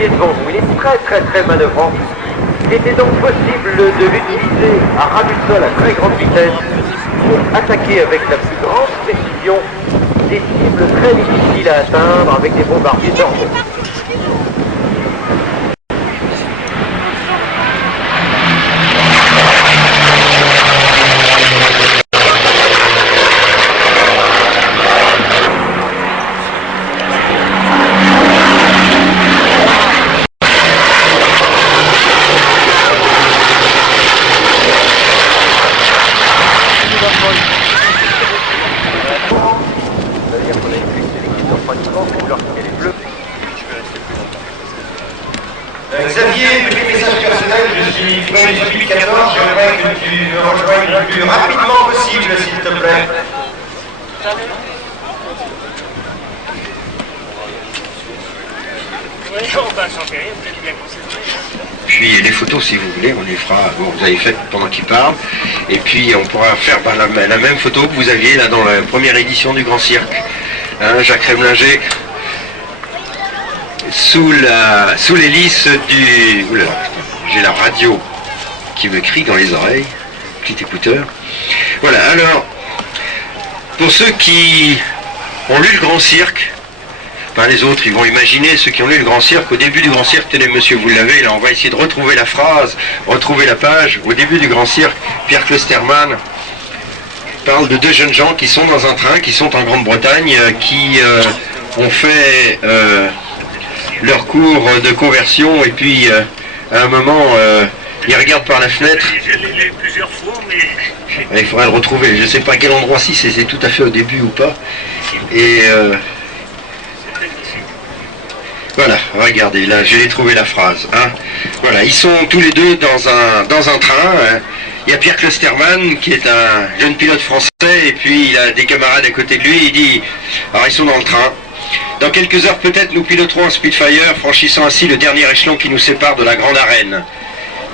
voyez devant vous, il est très manœuvrant. Il était donc possible de l'utiliser à ras du sol à très grande vitesse pour attaquer avec la plus grande précision des cibles très difficiles à atteindre avec des bombardiers normaux. Xavier, petit message personnel, je suis Frédéric 14, j'aimerais que tu me rejoignes le plus rapidement possible, s'il te plaît. Puis les photos, si vous voulez, on les fera, bon, vous avez fait pendant qu'il parle, et puis on pourra faire la même photo que vous aviez là dans la première édition du Grand Cirque. Hein, Jacques Rémlinger, sous l'hélice du... Oula, j'ai la radio qui me crie dans les oreilles, petit écouteur. Voilà, alors, pour ceux qui ont lu le Grand Cirque, enfin les autres, ils vont imaginer, ceux qui ont lu le Grand Cirque, au début du Grand Cirque, tenez monsieur, vous l'avez, là on va essayer de retrouver la phrase, retrouver la page. Au début du Grand Cirque, Pierre Klosterman parle de deux jeunes gens qui sont dans un train, qui sont en Grande-Bretagne, qui ont fait leur cours de conversion, et puis à un moment, ils regardent par la fenêtre. Je l'ai lu plusieurs fois, mais... Il faudrait le retrouver, je ne sais pas à quel endroit, si c'est tout à fait au début ou pas. Et... voilà, regardez, là j'ai trouvé la phrase. Hein. Voilà, ils sont tous les deux dans un train. Hein. Il y a Pierre Klosterman qui est un jeune pilote français, et puis il a des camarades à côté de lui, il dit, alors ils sont dans le train. Dans quelques heures peut-être nous piloterons un Spitfire, franchissant ainsi le dernier échelon qui nous sépare de la grande arène.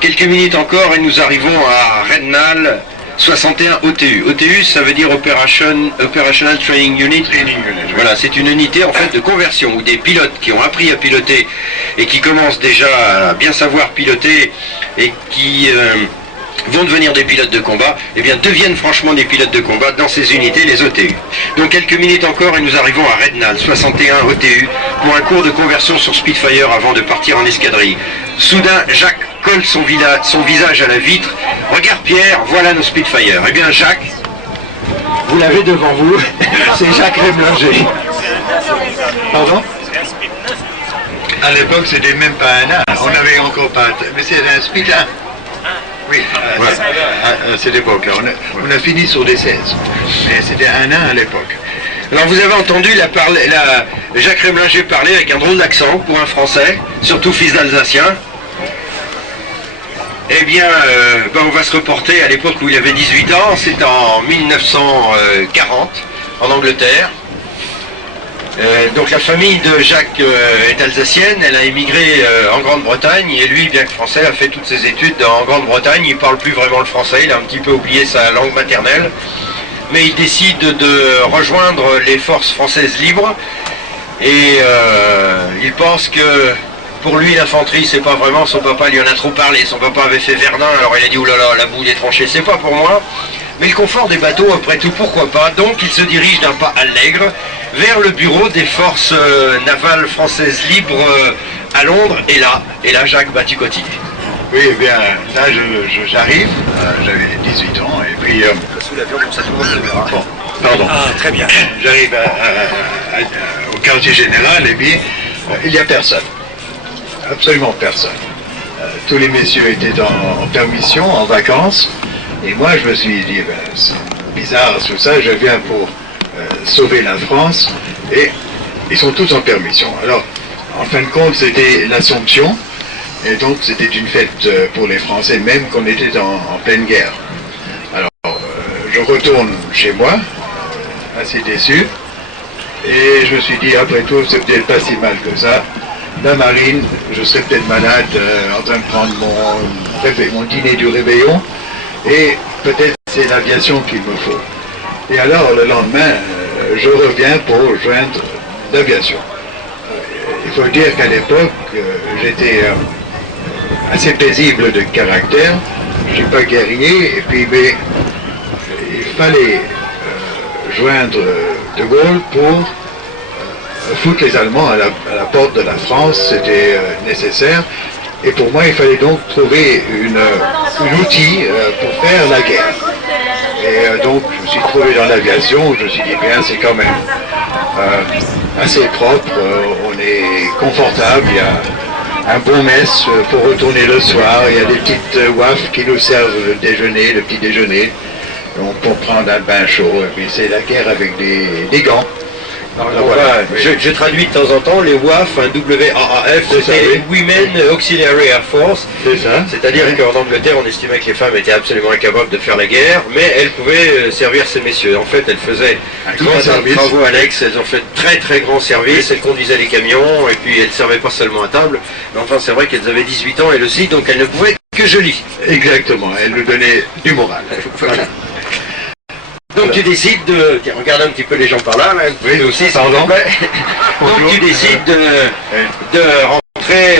Quelques minutes encore et nous arrivons à Rednal 61 OTU. OTU, ça veut dire Operational Training Unit. Voilà, c'est une unité en fait de conversion où des pilotes qui ont appris à piloter et qui commencent déjà à bien savoir piloter et qui vont devenir des pilotes de combat, eh bien deviennent franchement des pilotes de combat dans ces unités, les OTU. Donc quelques minutes encore et nous arrivons à Rednal 61 OTU pour un cours de conversion sur Spitfire avant de partir en escadrille. Soudain, Jacques colle son visage à la vitre. Regarde Pierre, voilà nos Spitfire. Eh bien Jacques, vous l'avez devant vous, c'est Jacques Rémlinger. Pardon? À l'époque, c'était même pas un A, on n'avait encore pas... Mais c'est un Spit 1. Oui, à cette époque. On a fini sur des 16. Mais c'était un A à l'époque. Alors vous avez entendu Jacques Rémlinger parler avec un drôle d'accent pour un Français, surtout fils d'Alsacien. Eh bien, on va se reporter à l'époque où il avait 18 ans, c'est en 1940, en Angleterre. Donc la famille de Jacques est alsacienne, elle a émigré en Grande-Bretagne, et lui, bien que français, a fait toutes ses études en Grande-Bretagne. Il ne parle plus vraiment le français, il a un petit peu oublié sa langue maternelle, mais il décide de rejoindre les forces françaises libres, et il pense que pour lui l'infanterie c'est pas vraiment, son papa lui en a trop parlé, son papa avait fait Verdun, alors il a dit oulala, la boue des tranchées c'est pas pour moi, mais le confort des bateaux après tout pourquoi pas. Donc il se dirige d'un pas allègre vers le bureau des forces navales françaises libres à Londres, et là Jacques Batticotti. Oui, eh bien là j'arrive, j'avais 18 ans, et puis... Sous l'avion comme ça tout le monde le verra. Bon, pardon. Ah, très bien. J'arrive au quartier général, et puis il n'y a personne. Absolument personne. Tous les messieurs étaient en permission, en vacances, et moi je me suis dit, c'est bizarre tout ça, je viens pour sauver la France, et ils sont tous en permission. Alors, en fin de compte, c'était l'Assomption, et donc c'était une fête pour les Français, même qu'on était en pleine guerre. Alors, je retourne chez moi, assez déçu, et je me suis dit, après tout, c'est peut-être pas si mal que ça. La marine, je serais peut-être malade, en train de prendre mon dîner du réveillon, et peut-être c'est l'aviation qu'il me faut. Et alors, le lendemain, je reviens pour joindre l'aviation. Il faut dire qu'à l'époque, j'étais assez paisible de caractère. Je ne suis pas guerrier, et puis mais il fallait joindre De Gaulle pour foutre les Allemands à la porte de la France, c'était nécessaire. Et pour moi, il fallait donc trouver un outil pour faire la guerre. Et donc, je me suis trouvé dans l'aviation, je me suis dit, bien, c'est quand même assez propre, on est confortable, il y a un bon mess pour retourner le soir, il y a des petites wafs qui nous servent le déjeuner, le petit déjeuner, donc pour prendre un bain chaud, et puis c'est la guerre avec des gants. Alors, voilà. Je traduis de temps en temps les WAF, un WAAF, c'est les Women Auxiliary Air Force. C'est ça. C'est-à-dire qu'en Angleterre, on estimait que les femmes étaient absolument incapables de faire la guerre, mais elles pouvaient servir ces messieurs. En fait, elles faisaient tout un tas de travaux annexes, elles ont fait très très grands services, elles conduisaient les camions, et puis elles ne servaient pas seulement à table, mais enfin c'est vrai qu'elles avaient 18 ans elles aussi, donc elles ne pouvaient que geler. Exactement, elles nous donnaient du moral. Voilà. Donc tu décides de... Tiens, regarde un petit peu les gens par là, oui, aussi, pardon. Donc tu décides de rentrer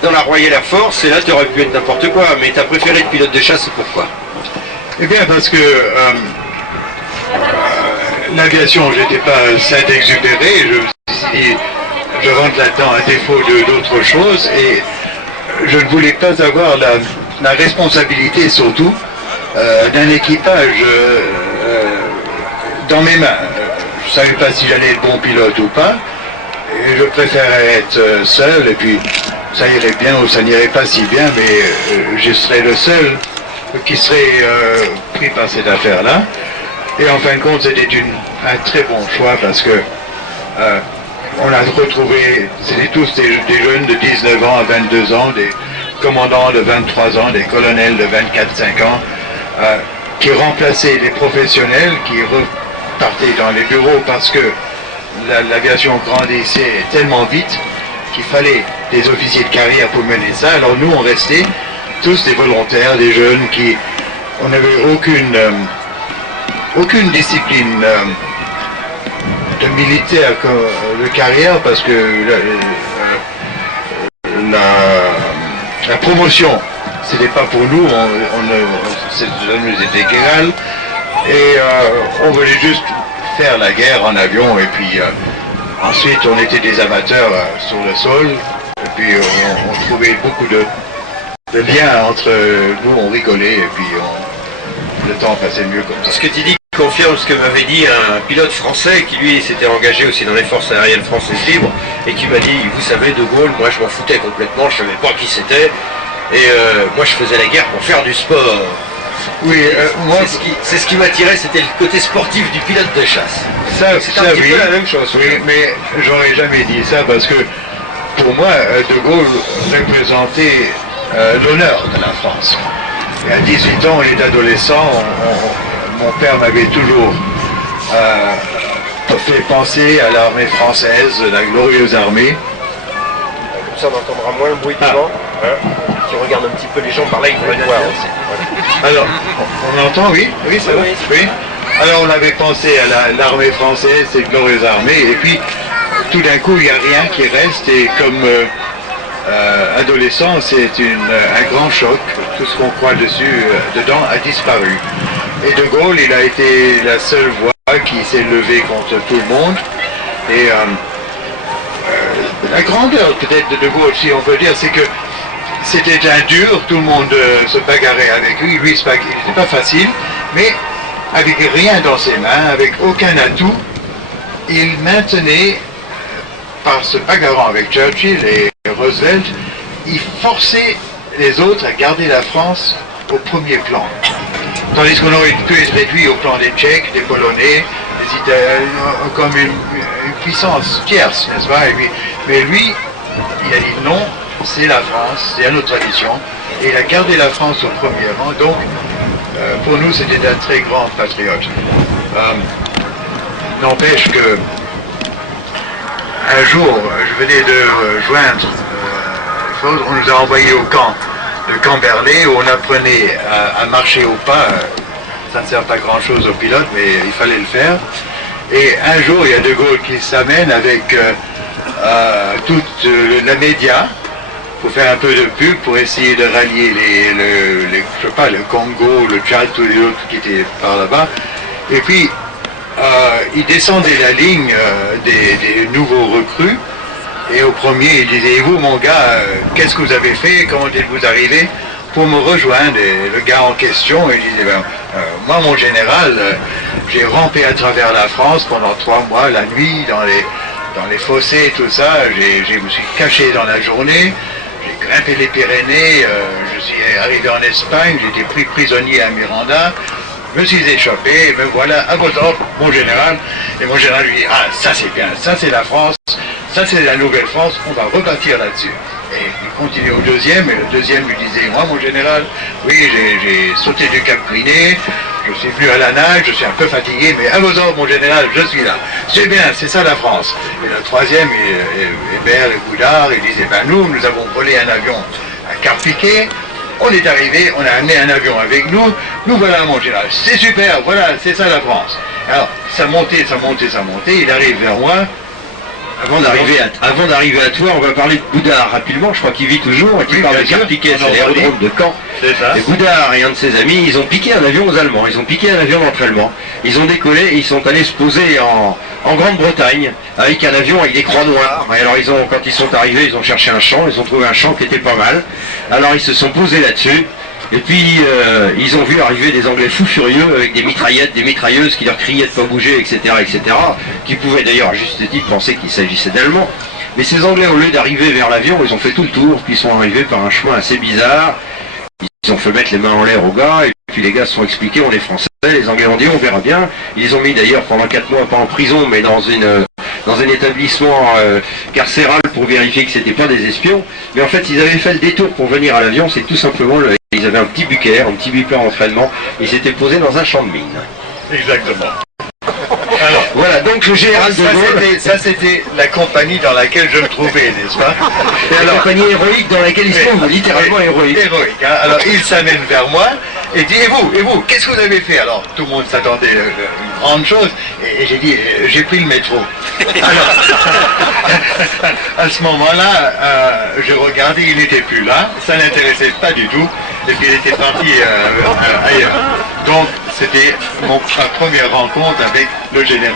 dans la Royal Air Force, et là tu aurais pu être n'importe quoi, mais tu as préféré être pilote de chasse, pourquoi? Eh bien parce que l'aviation, j'étais pas Saint-Exupéry, je rentre là-dedans à défaut d'autres choses, et je ne voulais pas avoir la responsabilité surtout d'un équipage dans mes mains. Je ne savais pas si j'allais être bon pilote ou pas, et je préférais être seul, et puis ça irait bien ou ça n'irait pas si bien, mais je serais le seul qui serait pris par cette affaire-là. Et en fin de compte, c'était un très bon choix parce que on a retrouvé, c'était tous des jeunes de 19 ans à 22 ans, des commandants de 23 ans, des colonels de 24-5 ans, qui remplaçaient les professionnels qui repartaient dans les bureaux parce que l'aviation grandissait tellement vite qu'il fallait des officiers de carrière pour mener ça. Alors nous, on restait tous des volontaires, des jeunes qui... On n'avait aucune discipline de militaire de carrière parce que la promotion, c'était pas pour nous, ça nous était égal, et on voulait juste faire la guerre en avion, et puis ensuite on était des amateurs sur le sol, et puis on trouvait beaucoup de liens entre nous, on rigolait, et puis le temps passait mieux comme ça. Ce que tu dis confirme ce que m'avait dit un pilote français qui lui s'était engagé aussi dans les forces aériennes françaises libres et qui m'a dit, vous savez, De Gaulle, moi je m'en foutais complètement, je savais pas qui c'était, et moi je faisais la guerre pour faire du sport. Oui, moi c'est ce qui m'attirait, c'était le côté sportif du pilote de chasse. Ça c'est un petit oui, peu la même chose. Oui, mais j'aurais jamais dit ça parce que pour moi, De Gaulle représentait l'honneur de la France. Et à 18 ans, il est adolescent, mon père m'avait toujours fait penser à l'armée française, la glorieuse armée. Comme ça on entendra moins le bruit du vent. Si on regarde un petit peu les gens par là, ils pourraient voir aussi. Voilà. Alors, on entend, oui, c'est vrai. Oui. Alors on avait pensé à l'armée française, cette glorieuse armée, et puis tout d'un coup, il n'y a rien qui reste, et comme adolescent, c'est un grand choc. Tout ce qu'on croit dedans a disparu. Et De Gaulle, il a été la seule voix qui s'est levée contre tout le monde. Et la grandeur peut-être de Gaulle, si on peut dire, c'est que c'était un dur, tout le monde se bagarrait avec lui. Lui, il n'était pas facile, mais avec rien dans ses mains, avec aucun atout, il maintenait, par se bagarrant avec Churchill et Roosevelt, il forçait les autres à garder la France au premier plan. Tandis qu'on aurait pu être réduit au plan des Tchèques, des Polonais, des Italiens, comme une puissance tierce, n'est-ce pas? Mais lui, il a dit non, c'est la France, c'est à notre tradition, et il a gardé la France au premier rang, donc pour nous c'était un très grand patriote. N'empêche que un jour, je venais de joindre, on nous a envoyés au camp de Camberley, où on apprenait à marcher au pas. Ça ne sert pas grand-chose aux pilotes, mais il fallait le faire. Et un jour, il y a De Gaulle qui s'amène avec toute la média, pour faire un peu de pub, pour essayer de rallier je sais pas, le Congo, le Tchad, tous les autres qui étaient par là-bas. Et puis, il descendait la ligne des nouveaux recrues. Et au premier, il disait, et vous, mon gars, qu'est-ce que vous avez fait? Comment êtes-vous arrivé pour me rejoindre? Et le gars en question, il disait, moi, mon général, j'ai rampé à travers la France pendant 3 mois, la nuit, dans les fossés, tout ça. Je me suis caché dans la journée. J'ai grimpé les Pyrénées. Je suis arrivé en Espagne. J'ai été pris prisonnier à Miranda. Je me suis échappé. Me voilà à votre ordre, mon général. Et mon général lui dit, ah, ça c'est bien. Ça c'est la France. Ça c'est la nouvelle France. On va rebâtir là-dessus. Et il continue au deuxième, et le deuxième lui disait, moi mon général, oui j'ai sauté du Cap Griné, je suis venu à la nage, je suis un peu fatigué, mais à vos ordres mon général, je suis là. C'est bien, c'est ça la France. Et le troisième, Hébert et Goudard, il disait, ben nous avons volé un avion à Carpiquet, on est arrivé, on a amené un avion avec nous voilà mon général, c'est super, voilà, c'est ça la France. Alors, ça montait, il arrive vers moi. Avant d'arriver à toi, on va parler de Goudard rapidement, je crois qu'il vit toujours, et qu'il parle de Carpiquet, c'est l'aérodrome de Caen. C'est ça. Et Goudard et un de ses amis, ils ont piqué un avion aux Allemands, ils ont piqué un avion d'entraînement. Ils ont décollé et ils sont allés se poser en Grande-Bretagne, avec un avion avec des croix noires. Et alors quand ils sont arrivés, ils ont cherché un champ, ils ont trouvé un champ qui était pas mal. Alors ils se sont posés là-dessus. Et puis ils ont vu arriver des Anglais fous furieux avec des mitraillettes, des mitrailleuses qui leur criaient de pas bouger, etc., qui pouvaient d'ailleurs à juste titre penser qu'il s'agissait d'Allemands. Mais ces Anglais, au lieu d'arriver vers l'avion, ils ont fait tout le tour, puis ils sont arrivés par un chemin assez bizarre. Ils ont fait mettre les mains en l'air aux gars, et puis les gars se sont expliqués, on est français, les Anglais ont dit on verra bien. Ils les ont mis d'ailleurs pendant 4 mois, pas en prison, mais dans un établissement carcéral pour vérifier que c'était pas des espions. Mais en fait, ils avaient fait le détour pour venir à l'avion, c'est tout simplement ils avaient un petit bunker d'entraînement, ils s'étaient posés dans un champ de mine. Exactement. Alors, voilà, donc le général de Gaulle... Ça c'était la compagnie dans laquelle je me trouvais, n'est-ce pas? La compagnie héroïque dans laquelle ils sont, littéralement héroïque. Héroïque, hein. Alors il s'amène vers moi et dit, et vous, qu'est-ce que vous avez fait? Alors tout le monde s'attendait à une grande chose, et j'ai dit, j'ai pris le métro. Alors, à ce moment-là, je regardais, il n'était plus là, ça n'intéressait pas du tout, et puis il était parti ailleurs. Donc c'était ma première rencontre avec le général.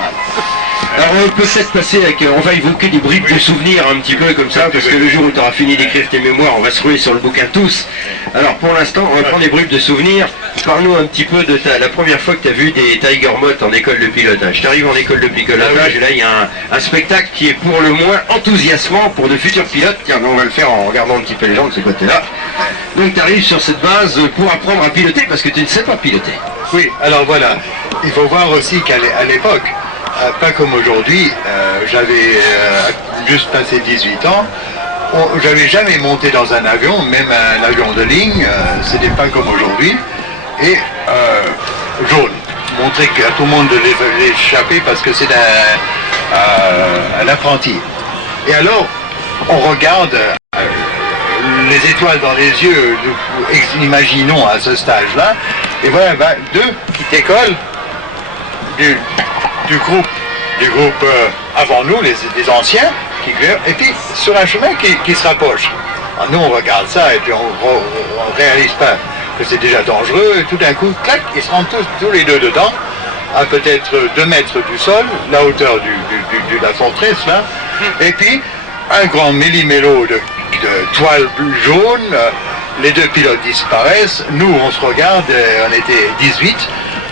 Alors on peut peut-être passer avec, on va évoquer des bribes de souvenirs un petit peu comme ça, parce que le jour où tu auras fini d'écrire tes mémoires, on va se ruer sur le bouquin tous. Alors pour l'instant, on va prendre des bribes de souvenirs. Parle-nous un petit peu de la première fois que tu as vu des Tiger Moth en école de pilotage. Tu arrives en école de pilotage et là il y a un spectacle qui est pour le moins enthousiasmant pour de futurs pilotes. Tiens, on va le faire en regardant un petit peu les gens de ce côté-là. Donc tu arrives sur cette base pour apprendre à piloter parce que tu ne sais pas piloter. Oui, alors voilà, il faut voir aussi qu'à l'époque, pas comme aujourd'hui, j'avais juste passé 18 ans, j'avais jamais monté dans un avion, même un avion de ligne, c'était pas comme aujourd'hui, et jaune, montrer à tout le monde de l'échapper parce que c'est un apprenti. Et alors, on regarde les étoiles dans les yeux, imaginons à ce stage-là, et voilà, deux qui décollent du groupe avant nous, les anciens, et puis sur un chemin qui se rapproche. Alors nous on regarde ça et puis on réalise pas que c'est déjà dangereux, et tout d'un coup, clac, ils se rentrent tous les deux dedans, à peut-être 2 mètres du sol, la hauteur de la forteresse là, et puis un grand méli-mélo de toile jaune, les 2 pilotes disparaissent, nous on se regarde, on était 18,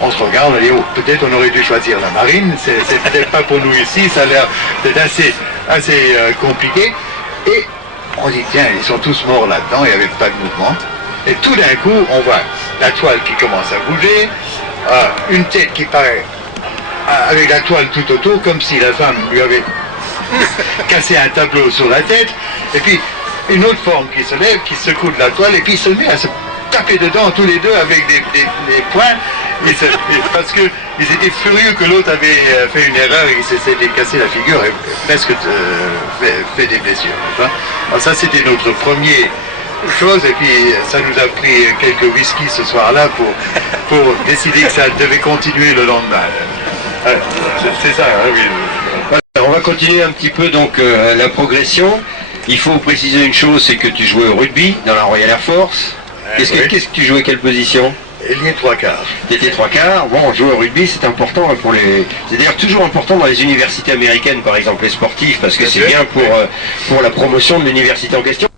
on se regarde, on dit, oh, peut-être on aurait dû choisir la marine, c'est peut-être pas pour nous ici, ça a l'air peut-être assez compliqué, et on dit, tiens, ils sont tous morts là-dedans, il n'y avait pas de mouvement, et tout d'un coup, on voit la toile qui commence à bouger, une tête qui paraît avec la toile tout autour, comme si la femme lui avait cassé un tableau sur la tête, et puis une autre forme qui se lève, qui secoue de la toile, et puis il se met à se taper dedans tous les deux avec des poings, parce qu'ils étaient furieux que l'autre avait fait une erreur et il s'était cassé la figure et presque fait des blessures. Alors ça c'était notre premier chose, et puis ça nous a pris quelques whisky ce soir-là pour décider que ça devait continuer le lendemain. C'est ça, hein, oui. On va continuer un petit peu donc la progression. Il faut préciser une chose, c'est que tu jouais au rugby dans la Royal Air Force. Qu'est-ce que tu jouais, quelle position? Ailier 3/4. T'étais 3/4. Bon, jouer au rugby, c'est important pour les. C'est d'ailleurs toujours important dans les universités américaines, par exemple, les sportifs, parce que c'est bien pour la promotion de l'université en question.